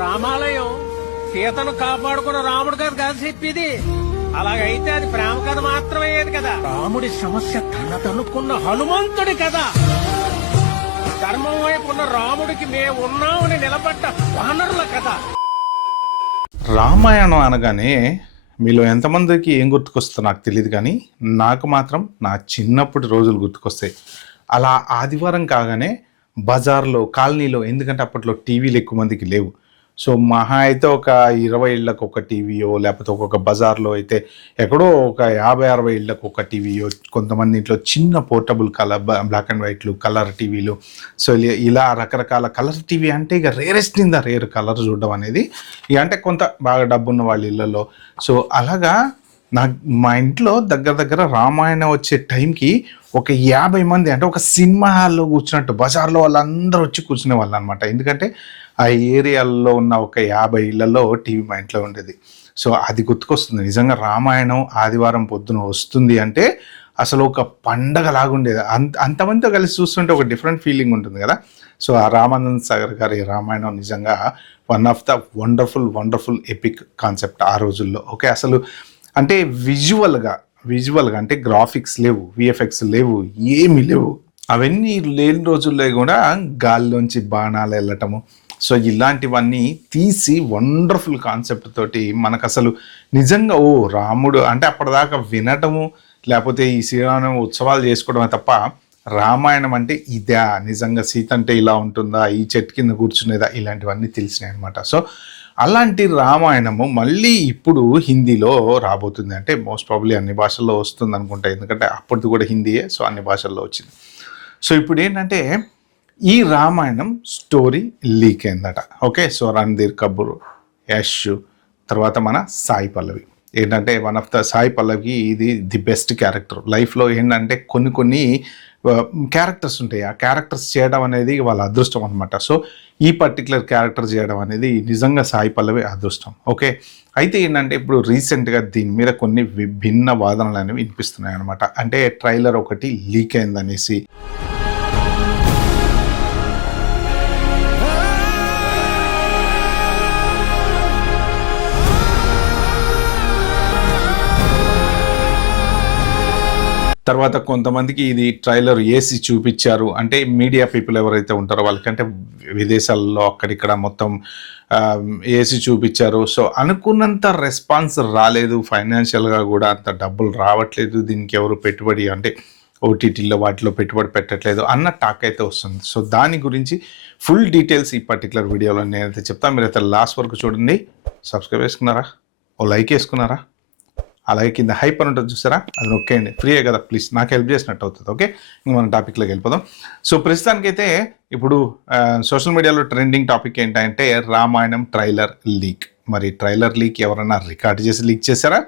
రామాలయం సీతను కాపాడుకున్న రాముడు గారు కథ చెప్పేది. అలాగైతే అది ప్రేమ కథ మాత్రమే కదా. రాముడి సమస్య తనదనుకున్న హనుమంతుడి కథ. ధర్మం వైపు ఉన్న రాముడికి మేము ఉన్నామని నిలబడ్డ వానరుల కథ. రామాయణం అనగానే మీలో ఎంతమందికి ఏం గుర్తుకొస్తుందో నాకు తెలియదు, కానీ నాకు మాత్రం నా చిన్నప్పటి రోజులు గుర్తుకొస్తాయి. అలా ఆదివారం కాగానే బజార్లో, కాలనీలో, ఎందుకంటే అప్పట్లో టీవీలు ఎక్కువ మందికి లేవు. సో మహా అయితే ఒక 20 ఇళ్ళకు ఒక టీవీయో, లేకపోతే ఒక్కొక్క బజార్లో అయితే ఎక్కడో ఒక 50-60 ఇళ్ళకు ఒక టీవీయో, కొంతమంది ఇంట్లో చిన్న పోర్టబుల్ కలర్ బ్లాక్ అండ్ వైట్లు, కలర్ టీవీలు. సో ఇలా రకరకాల కలర్ టీవీ అంటే ఇక rarest in the rare colour చూడడం అనేది. ఇక అంటే కొంత బాగా డబ్బున్న వాళ్ళ ఇళ్ళల్లో. సో అలాగా మా ఇంట్లో దగ్గర రామాయణం వచ్చే టైంకి ఒక 50 మంది, అంటే ఒక సినిమా హాల్లో కూర్చున్నట్టు బజార్లో వాళ్ళందరూ వచ్చి కూర్చునే వాళ్ళు అనమాట. ఎందుకంటే ఆ ఏరియాల్లో ఉన్న ఒక 50 ఇళ్లలో టీవీ మా ఇంట్లో ఉండేది. సో అది గుర్తుకొస్తుంది. నిజంగా రామాయణం ఆదివారం పొద్దున వస్తుంది అంటే అసలు ఒక పండగ లాగుండేది. అంతమందితో కలిసి చూస్తుంటే ఒక డిఫరెంట్ ఫీలింగ్ ఉంటుంది కదా. సో ఆ రామానంద్ సాగర్ గారి రామాయణం నిజంగా one of the wonderful epic concept ఆ రోజుల్లో. ఓకే, అసలు అంటే విజువల్గా అంటే గ్రాఫిక్స్ లేవు, విఎఫ్ఎక్స్ లేవు, ఏమీ లేవు. అవన్నీ లేని రోజుల్లో కూడా గాల్లోంచి బాణాలు వెళ్ళటము, సో ఇలాంటివన్నీ తీసి వండర్ఫుల్ కాన్సెప్ట్ తోటి మనకు అసలు నిజంగా రాముడు అంటే అప్పటిదాకా వినటము, లేకపోతే ఈ శ్రీరామ ఉత్సవాలు చేసుకోవడమే తప్ప రామాయణం అంటే ఇదా, నిజంగా సీత అంటే ఇలా ఉంటుందా, ఈ చెట్టు కింద కూర్చునేదా, ఇలాంటివన్నీ తెలిసినాయి అనమాట. సో అలాంటి రామాయణము మళ్ళీ ఇప్పుడు హిందీలో రాబోతుంది. అంటే మోస్ట్ ప్రాబబ్లీ అన్ని భాషల్లో వస్తుంది అనుకుంటా, ఎందుకంటే అప్పటిది కూడా హిందీయే. సో అన్ని భాషల్లో వచ్చింది. సో ఇప్పుడు ఏంటంటే ఈ రామాయణం స్టోరీ లీక్ అయిందట. ఓకే, సో రణధీర్ కపూర్, యష్, తర్వాత మన సాయి పల్లవి. ఏంటంటే వన్ ఆఫ్ ద సాయి పల్లవికి ఇది ది బెస్ట్ క్యారెక్టర్ లైఫ్లో. ఏంటంటే కొన్ని క్యారెక్టర్స్ ఉంటాయి, ఆ క్యారెక్టర్స్ చేయడం అనేది వాళ్ళ అదృష్టం అనమాట. సో ఈ పర్టికులర్ క్యారెక్టర్ చేయడం అనేది నిజంగా సాయి పల్లవి అదృష్టం. ఓకే, అయితే ఏంటంటే ఇప్పుడు రీసెంట్గా దీని మీద కొన్ని విభిన్న వాదనలు అనేవి వినిపిస్తున్నాయి అనమాట. అంటే ట్రైలర్ ఒకటి లీక్ అయిందనేసి, తర్వాత కొంతమందికి ఇది ట్రైలర్ వేసి చూపించారు. అంటే మీడియా పీపుల్ ఎవరైతే ఉంటారో వాళ్ళకంటే విదేశాల్లో అక్కడిక్కడ మొత్తం వేసి చూపించారు. సో అనుకున్నంత రెస్పాన్స్ రాలేదు, ఫైనాన్షియల్గా కూడా అంత డబ్బులు రావట్లేదు, దీనికి ఎవరు పెట్టుబడి అంటే ఓటీటీలో వాటిలో పెట్టుబడి పెట్టట్లేదు అన్న టాక్ అయితే వస్తుంది. సో దాని గురించి ఫుల్ డీటెయిల్స్ ఈ పర్టికులర్ వీడియోలో నేనైతే చెప్తాను. మీరైతే లాస్ట్ వరకు చూడండి. సబ్స్క్రైబ్ చేసుకున్నారా, ఓ లైక్ వేసుకున్నారా, అలాగే కింద హైప్ అని ఉంటుంది చూసారా, అది నొక్కేయండి, ఫ్రీయే కదా, ప్లీజ్ నాకు హెల్ప్ చేసినట్టు అవుతుంది. ఓకే, ఇంక మనం టాపిక్లోకి వెళ్ళిపోదాం. సో ప్రస్తుతానికైతే ఇప్పుడు సోషల్ మీడియాలో ట్రెండింగ్ టాపిక్ ఏంటంటే రామాయణం ట్రైలర్ లీక్. మరి ట్రైలర్ లీక్ ఎవరైనా రికార్డ్ చేసి లీక్ చేశారా,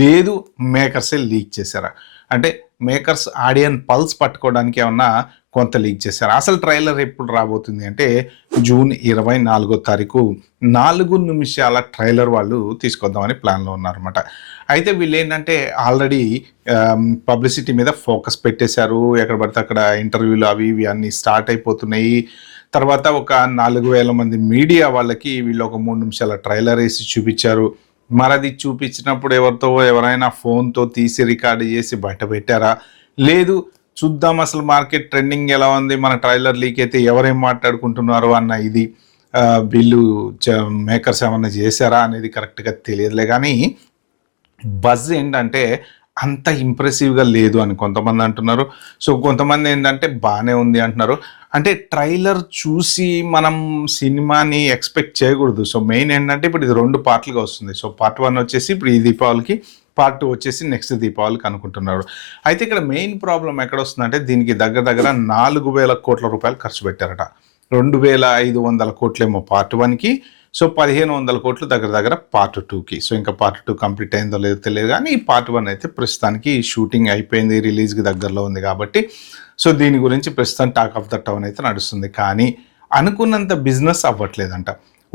లేదు మేకర్సే లీక్ చేశారా? అంటే మేకర్స్ ఆడియన్ పల్స్ పట్టుకోవడానికి ఏమన్నా కొంత లీక్ చేశారు. అసలు ట్రైలర్ ఎప్పుడు రాబోతుంది అంటే జూన్ 24వ తారీఖు 4 నిమిషాల ట్రైలర్ వాళ్ళు తీసుకొద్దామని ప్లాన్లో ఉన్నారన్నమాట. అయితే వీళ్ళు ఏంటంటే ఆల్రెడీ పబ్లిసిటీ మీద ఫోకస్ పెట్టేశారు. ఎక్కడ పడితే అక్కడ ఇంటర్వ్యూలు అవి ఇవి అన్నీ స్టార్ట్ అయిపోతున్నాయి. తర్వాత ఒక 4000 మంది మీడియా వాళ్ళకి వీళ్ళు ఒక 3 నిమిషాల ట్రైలర్ వేసి చూపించారు. మరి అది చూపించినప్పుడు ఎవరైనా ఫోన్తో తీసి రికార్డు చేసి బయట పెట్టారా, లేదు చూద్దాం అసలు మార్కెట్ ట్రెండింగ్ ఎలా ఉంది, మన ట్రైలర్ లీక్ అయితే ఎవరేం మాట్లాడుకుంటున్నారు అన్న ఇది వీళ్ళు మేకర్స్ ఏమన్నా చేశారా అనేది కరెక్ట్గా తెలియదులే. కానీ బజ్ ఏంటంటే అంత ఇంప్రెసివ్గా లేదు అని కొంతమంది అంటున్నారు. సో కొంతమంది ఏంటంటే బాగానే ఉంది అంటున్నారు. అంటే ట్రైలర్ చూసి మనం సినిమాని ఎక్స్పెక్ట్ చేయకూడదు. సో మెయిన్ ఏంటంటే ఇప్పుడు ఇది 2 పార్ట్లుగా వస్తుంది. సో పార్ట్ 1 వచ్చేసి ఇప్పుడు ఈ దీపావళికి, పార్ట్ 2 వచ్చేసి నెక్స్ట్ దీపావళికి అనుకుంటున్నారు. అయితే ఇక్కడ మెయిన్ ప్రాబ్లం ఎక్కడ వస్తుందంటే దీనికి దగ్గర 4,000 కోట్ల రూపాయలు ఖర్చు పెట్టారట. 2,500 కోట్లేమో పార్ట్ 1కి, సో 1,500 కోట్లు దగ్గర పార్ట్ 2కి. సో ఇంకా పార్ట్ 2 కంప్లీట్ అయిందో లేదో తెలియదు, కానీ ఈ పార్ట్ 1 అయితే ప్రస్తుతానికి షూటింగ్ అయిపోయింది, రిలీజ్కి దగ్గరలో ఉంది కాబట్టి సో దీని గురించి ప్రస్తుతం టాక్ ఆఫ్ ద టౌన్ అయితే నడుస్తుంది. కానీ అనుకున్నంత బిజినెస్ అవ్వట్లేదంట.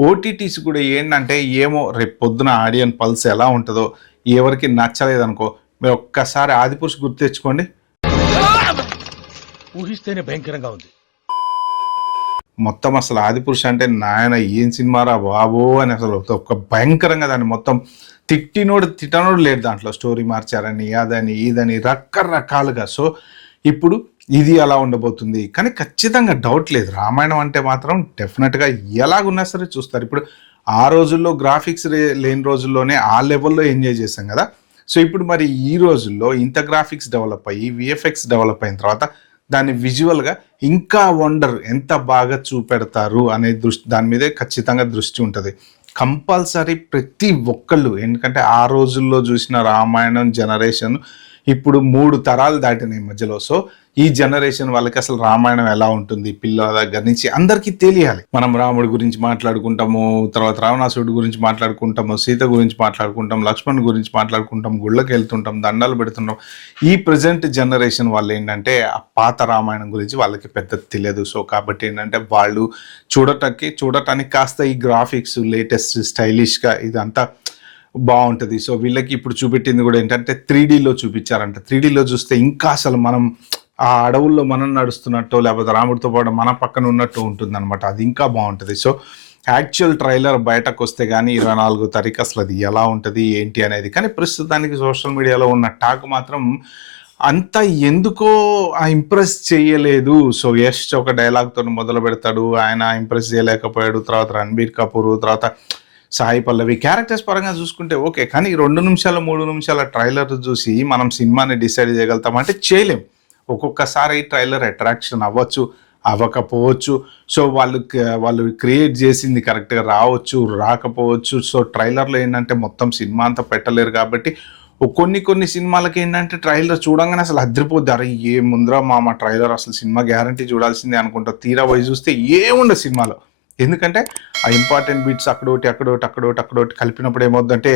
ఓటీటీస్ కూడా ఏంటంటే ఏమో రేపు పొద్దున ఆడియన్ పల్స్ ఎలా ఉంటుందో, ఎవరికి నచ్చలేదనుకో మీరు ఒక్కసారి ఆదిపురుష్ గుర్తు తెచ్చుకోండి, ఊహిస్తేనే భయంకరంగా ఉంది. మొత్తం అసలు ఆదిపురుష అంటే నాయన ఏం సినిమారా బాబో అని అసలు ఒక భయంకరంగా దాన్ని మొత్తం తిట్టనోడు లేడు దాంట్లో. స్టోరీ మార్చారని అదని ఇదని రకరకాలుగా. సో ఇప్పుడు ఇది అలా ఉండబోతుంది. కానీ ఖచ్చితంగా డౌట్ లేదు, రామాయణం అంటే మాత్రం డెఫినెట్గా ఎలాగున్నా సరే చూస్తారు. ఇప్పుడు ఆ రోజుల్లో గ్రాఫిక్స్ లేని రోజుల్లోనే ఆ లెవెల్లో ఎంజాయ్ చేశాం కదా. సో ఇప్పుడు మరి ఈ రోజుల్లో ఇంత గ్రాఫిక్స్ డెవలప్ అయ్యి విఎఫ్ఎక్స్ డెవలప్ అయిన తర్వాత దాన్ని విజువల్గా ఇంకా వండర్ ఎంత బాగా చూపెడతారు అనే దాని మీదే ఖచ్చితంగా దృష్టి ఉంటుంది కంపల్సరీ ప్రతి ఒక్కళ్ళు. ఎందుకంటే ఆ రోజుల్లో చూసిన రామాయణం జనరేషన్ ఇప్పుడు 3 తరాలు దాటినాయి మధ్యలో. సో ఈ జనరేషన్ వాళ్ళకి అసలు రామాయణం ఎలా ఉంటుంది పిల్లల దగ్గర నుంచి అందరికీ తెలియాలి. మనం రాముడి గురించి మాట్లాడుకుంటాము, తర్వాత రావణాసుడి గురించి మాట్లాడుకుంటాము, సీత గురించి మాట్లాడుకుంటాం, లక్ష్మణ్ గురించి మాట్లాడుకుంటాం, గుళ్ళకి వెళ్తుంటాం, దండాలు పెడుతుంటాం. ఈ ప్రజెంట్ జనరేషన్ వాళ్ళు ఏంటంటే ఆ పాత రామాయణం గురించి వాళ్ళకి పెద్ద తెలియదు. సో కాబట్టి ఏంటంటే వాళ్ళు చూడటానికి కాస్త ఈ గ్రాఫిక్స్ లేటెస్ట్ స్టైలిష్గా ఇదంతా బాగుంటుంది. సో వీళ్ళకి ఇప్పుడు చూపెట్టింది కూడా ఏంటంటే 3Dలో చూపించారంట. 3Dలో చూస్తే ఇంకా అసలు మనం ఆ అడవుల్లో మనం నడుస్తున్నట్టు లేకపోతే రాముడితో పాటు మన పక్కన ఉన్నట్టు ఉంటుంది అనమాట. అది ఇంకా బాగుంటుంది. సో యాక్చువల్ ట్రైలర్ బయటకు వస్తే కానీ 24వ తారీఖు అసలు అది ఎలా ఉంటుంది ఏంటి అనేది. కానీ ప్రస్తుతానికి సోషల్ మీడియాలో ఉన్న టాక్ మాత్రం అంత ఎందుకో ఇంప్రెస్ చేయలేదు. సో యష్ ఒక డైలాగ్తో మొదలు పెడతాడు, ఆయన ఇంప్రెస్ చేయలేకపోయాడు. తర్వాత రణబీర్ కపూర్, తర్వాత సాయి పల్లవి క్యారెక్టర్స్ పరంగా చూసుకుంటే ఓకే. కానీ 2 నిమిషాలు 3 నిమిషాల ట్రైలర్ చూసి మనం సినిమాని డిసైడ్ చేయగలుగుతామంటే చేయలేం. ఒక్కొక్కసారి ట్రైలర్ అట్రాక్షన్ అవ్వకపోవచ్చు. సో వాళ్ళు క్రియేట్ చేసింది కరెక్ట్గా రాకపోవచ్చు. సో ట్రైలర్లో ఏంటంటే మొత్తం సినిమా అంతా పెట్టలేరు కాబట్టి కొన్ని సినిమాలకి ఏంటంటే ట్రైలర్ చూడంగానే అసలు అదిరిపోద్ది. అరే ఏముందిరా మా ట్రైలర్ అసలు సినిమా గ్యారంటీ చూడాల్సిందే అనుకుంటా. తీరా పోయి చూస్తే ఏముండదు సినిమాలో. ఎందుకంటే ఆ ఇంపార్టెంట్ బిట్స్ అక్కడోటి కలిపినప్పుడు ఏమవుద్దంటే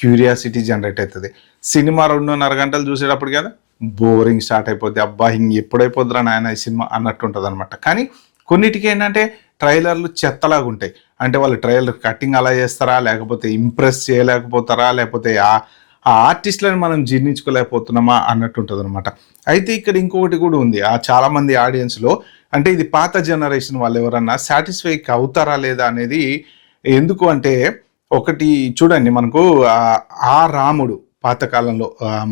క్యూరియాసిటీ జనరేట్ అవుతుంది. సినిమా 2.5 గంటలు చూసేటప్పుడు కదా బోరింగ్ స్టార్ట్ అయిపోద్ది. అబ్బా ఎప్పుడైపోద్దిరా నాయన ఈ సినిమా అన్నట్టు ఉంటుంది అనమాట. కానీ కొన్నిటికి ఏంటంటే ట్రైలర్లు చెత్తలాగా ఉంటాయి. అంటే వాళ్ళు ట్రైలర్ కటింగ్ అలా చేస్తారా, లేకపోతే ఇంప్రెస్ చేయలేకపోతారా, లేకపోతే ఆ ఆర్టిస్ట్లను మనం జీర్ణించుకోలేకపోతున్నామా అన్నట్టు ఉంటుంది అనమాట. అయితే ఇక్కడ ఇంకొకటి కూడా ఉంది. చాలామంది ఆడియన్స్లో అంటే ఇది పాత జనరేషన్ వాళ్ళు ఎవరన్నా సాటిస్ఫై అవుతారా లేదా అనేది. ఎందుకు అంటే ఒకటి చూడండి, మనకు ఆ రాముడు పాతకాలంలో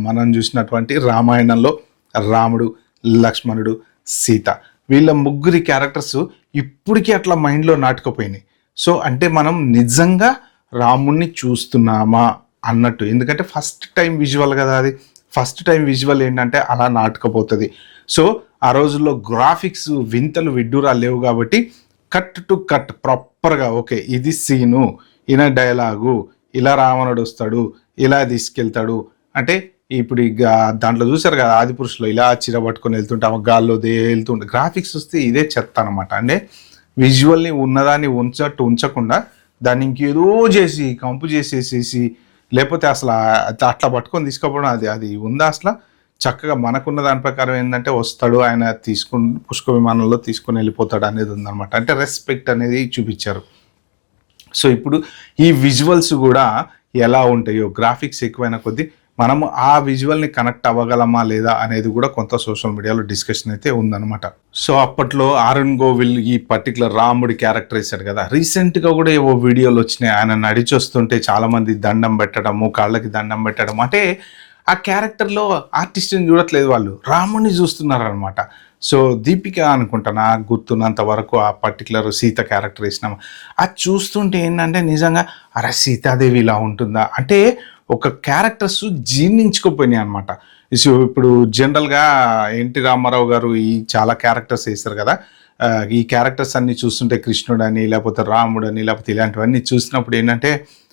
మనం చూసినటువంటి రామాయణంలో రాముడు, లక్ష్మణుడు, సీత వీళ్ళ ముగ్గురి క్యారెక్టర్స్ ఇప్పటికీ అట్లా మైండ్లో నాటుకుపోయినాయి. సో అంటే మనం నిజంగా రాముడిని చూస్తున్నామా అన్నట్టు. ఎందుకంటే ఫస్ట్ టైం విజువల్ కదా, అది ఫస్ట్ టైం విజువల్ ఏంటంటే అలా నాటుకపోతుంది. సో ఆ రోజుల్లో గ్రాఫిక్స్ వింతలు విడ్డూరాలు లేవు కాబట్టి కట్ టు కట్ ప్రాపర్గా ఓకే ఇది సీను, ఈయన డైలాగు, ఇలా రావణుడు వస్తాడు, ఇలా తీసుకెళ్తాడు. అంటే ఇప్పుడు దాంట్లో చూసారు కదా ఆదిపురుషులో ఇలా చీర పట్టుకొని వెళ్తుంటే ఆమె గాల్లో వెళ్తుంటే గ్రాఫిక్స్ వస్తే ఇదే చెత్త అనమాట. అంటే విజువల్ని ఉన్నదాన్ని ఉంచకుండా దాన్ని ఇంకేదో చేసి కంపు చేసేసేసి లేకపోతే అసలు అట్లా పట్టుకొని తీసుకోపోవడం అది ఉందా అసలు. చక్కగా మనకున్న దాని ప్రకారం ఏంటంటే వస్తాడు, ఆయన పుష్ప విమానంలో తీసుకొని వెళ్ళిపోతాడు అనేది ఉందన్నమాట. అంటే రెస్పెక్ట్ అనేది చూపించారు. సో ఇప్పుడు ఈ విజువల్స్ కూడా ఎలా ఉంటాయో గ్రాఫిక్స్ ఎక్కువైన కొద్దీ మనము ఆ విజువల్ని కనెక్ట్ అవ్వగలమా లేదా అనేది కూడా కొంత సోషల్ మీడియాలో డిస్కషన్ అయితే ఉందన్నమాట. సో అప్పట్లో ఆర్ఎన్ గోవిల్ ఈ పర్టికులర్ రాముడి క్యారెక్టర్ వేశాడు కదా, రీసెంట్గా కూడా ఏవో వీడియోలు వచ్చినాయి. ఆయన నడిచొస్తుంటే చాలామంది దండం పెట్టడము, కాళ్ళకి దండం పెట్టడం. అంటే ఆ క్యారెక్టర్లో ఆర్టిస్ట్ని చూడట్లేదు, వాళ్ళు రాముడిని చూస్తున్నారు అనమాట. సో దీపిక అనుకుంటాను నాకు గుర్తున్నంత వరకు ఆ పర్టికులర్ సీత క్యారెక్టర్ వేసినాం. అది చూస్తుంటే ఏంటంటే నిజంగా అరే సీతాదేవి ఇలా ఉంటుందా అంటే ఒక క్యారెక్టర్స్ జీర్ణించుకోపోయినాయి అనమాట. సో ఇప్పుడు జనరల్గా ఎన్టీ రామారావు గారు ఈ చాలా క్యారెక్టర్స్ వేస్తారు కదా, ఈ క్యారెక్టర్స్ అన్ని చూస్తుంటే కృష్ణుడని లేకపోతే రాముడని లేకపోతే ఇలాంటివన్నీ చూసినప్పుడు ఏంటంటే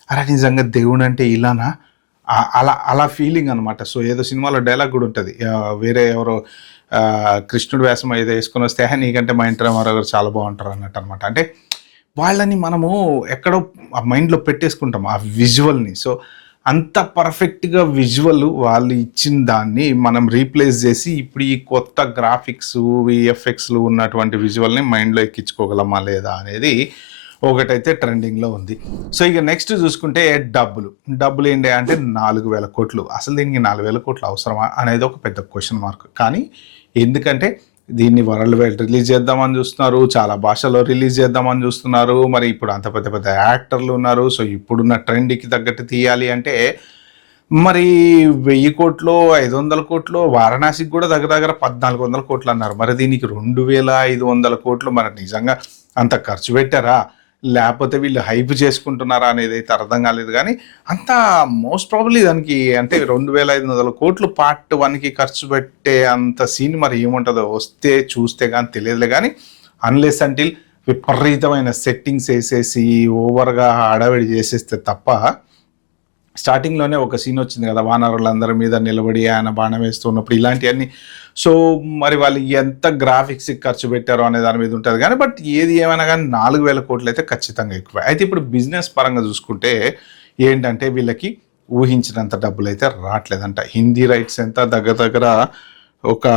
అరే నిజంగా దేవుడు అంటే ఇలానా అలా ఫీలింగ్ అనమాట. సో ఏదో సినిమాలో డైలాగ్ కూడా ఉంటుంది, వేరే ఎవరో కృష్ణుడు వేషం ఏదో వేసుకొని వస్తే నీకంటే మా ఎన్టీ రామారావు గారు చాలా బాగుంటారు అన్నట్టు అనమాట. అంటే వాళ్ళని మనము ఎక్కడో ఆ మైండ్లో పెట్టేసుకుంటాం ఆ విజువల్ని. సో అంత పర్ఫెక్ట్గా విజువల్ వాళ్ళు ఇచ్చిన దాన్ని మనం రీప్లేస్ చేసి ఇప్పుడు ఈ కొత్త గ్రాఫిక్స్ విఎఫ్ఎక్స్లు ఉన్నటువంటి విజువల్ని మైండ్లో ఎక్కించుకోగలమా లేదా అనేది ఒకటైతే ట్రెండింగ్లో ఉంది. సో ఇక నెక్స్ట్ చూసుకుంటే డబ్బులు ఏంటి అంటే 4,000 కోట్లు. అసలు దీనికి 4,000 కోట్లు అవసరమా అనేది ఒక పెద్ద క్వశ్చన్ మార్క్. కానీ ఎందుకంటే దీన్ని వరల్డ్ వైడ్ రిలీజ్ చేద్దామని చూస్తున్నారు, చాలా భాషల్లో రిలీజ్ చేద్దామని చూస్తున్నారు. మరి ఇప్పుడు అంత పెద్ద పెద్ద యాక్టర్లు ఉన్నారు. సో ఇప్పుడున్న ట్రెండ్కి తగ్గట్టు తీయాలి అంటే మరి 1000 కోట్లు 500 కోట్లు, వారణాసికి కూడా దగ్గర దగ్గర 1400 కోట్లు అన్నారు. మరి దీనికి 2500 కోట్లు మరి నిజంగా అంత ఖర్చు పెట్టారా, లేకపోతే వీళ్ళు హైప్ చేసుకుంటున్నారా అనేది అయితే అర్థం కాలేదు. కానీ అంత మోస్ట్ ప్రాబబ్లీ దానికి అంటే 2500 కోట్లు పార్ట్ 1కి ఖర్చు పెట్టే అంత సీన్ మరి ఏముంటుందో వస్తే చూస్తే కానీ తెలియదులే. కానీ అన్లెస్ అంటిల్ విపరీతమైన సెట్టింగ్స్ వేసేసి ఓవర్గా హడావిడి చేసేస్తే తప్ప, స్టార్టింగ్లోనే ఒక సీన్ వచ్చింది కదా, వానరులందరి మీద నిలబడి ఆయన బాణం వేస్తున్నప్పుడు ఇలాంటివన్నీ. సో మరి వాళ్ళు ఎంత గ్రాఫిక్స్కి ఖర్చు పెట్టారో అనే దాని మీద ఉంటుంది. కానీ బట్ ఏది ఏమైనా కానీ 4000 కోట్లు అయితే ఖచ్చితంగా ఎక్కువ. అయితే ఇప్పుడు బిజినెస్ పరంగా చూసుకుంటే ఏంటంటే వీళ్ళకి ఊహించినంత డబ్బులు అయితే రావట్లేదంట. హిందీ రైట్స్ ఎంత దగ్గర దగ్గర ఒక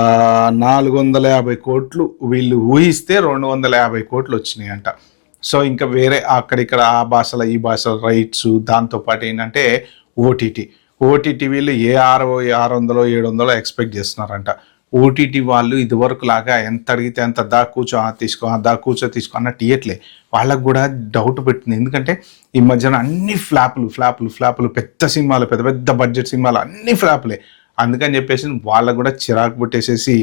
450 కోట్లు వీళ్ళు ఊహిస్తే 250 కోట్లు వచ్చినాయి అంట. సో ఇంకా వేరే అక్కడిక్కడ ఆ భాషల ఈ భాషల రైట్స్, దాంతోపాటు ఏంటంటే ఓటీటీ వీళ్ళు ఏ 600 700 ఎక్స్పెక్ట్ చేస్తున్నారంట. ఓటీటీ వాళ్ళు ఇదివరకు లాగా ఎంత అడిగితే అంత దా కూర్చో తీసుకో అన్నట్టు ఇయట్లే. వాళ్ళకు కూడా డౌట్ పెట్టింది. ఎందుకంటే ఈ మధ్యన అన్ని ఫ్లాపులు పెద్ద సినిమాలు, పెద్ద పెద్ద బడ్జెట్ సినిమాలు అన్ని ఫ్లాపులే. అందుకని చెప్పేసి వాళ్ళకు కూడా చిరాకు పెట్టేసేసి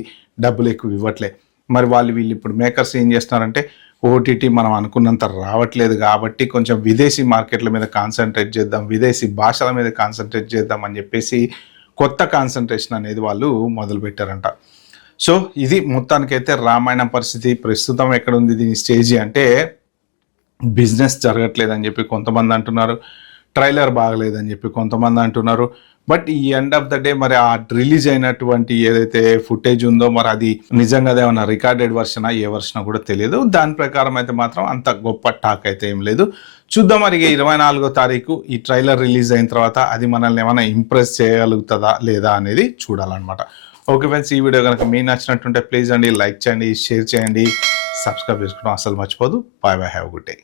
డబ్బులు ఎక్కువ ఇవ్వట్లే. మరి వీళ్ళు ఇప్పుడు మేకర్స్ ఏం చేస్తున్నారంటే ఓటీటీ మనం అనుకున్నంత రావట్లేదు కాబట్టి కొంచెం విదేశీ మార్కెట్ల మీద కాన్సన్ట్రేట్ చేద్దాం, విదేశీ భాషల మీద కాన్సన్ట్రేట్ చేద్దాం అని చెప్పేసి కొత్త కాన్సన్ట్రేషన్ అనేది వాళ్ళు మొదలుపెట్టారంట. సో ఇది మొత్తానికైతే రామాయణం పరిస్థితి ప్రస్తుతం ఎక్కడ ఉంది దీని స్టేజీ అంటే, బిజినెస్ జరగట్లేదని చెప్పి కొంతమంది అంటున్నారు, ట్రైలర్ బాగలేదని చెప్పి కొంతమంది అంటున్నారు. బట్ ఈ ఎండ్ ఆఫ్ ద డే మరి ఆ రిలీజ్ అయినటువంటి ఏదైతే ఫుటేజ్ ఉందో మరి అది నిజంగా ఏమన్నా రికార్డెడ్ వర్షనా ఏ వర్షనా కూడా తెలియదు. దాని ప్రకారం అయితే మాత్రం అంత గొప్ప టాక్ అయితే ఏం లేదు. చూద్దాం మరి 24వ తారీఖు ఈ ట్రైలర్ రిలీజ్ అయిన తర్వాత అది మనల్ని ఏమైనా ఇంప్రెస్ చేయగలుగుతుందా లేదా అనేది చూడాలన్నమాట. ఓకే ఫ్రెండ్స్, ఈ వీడియో కనుక మీకు నచ్చినట్టుంటే ప్లీజ్ అండి లైక్ చేయండి, షేర్ చేయండి, సబ్స్క్రైబ్ చేసుకోవడం అసలు మర్చిపోదు. Bye bye, have good day.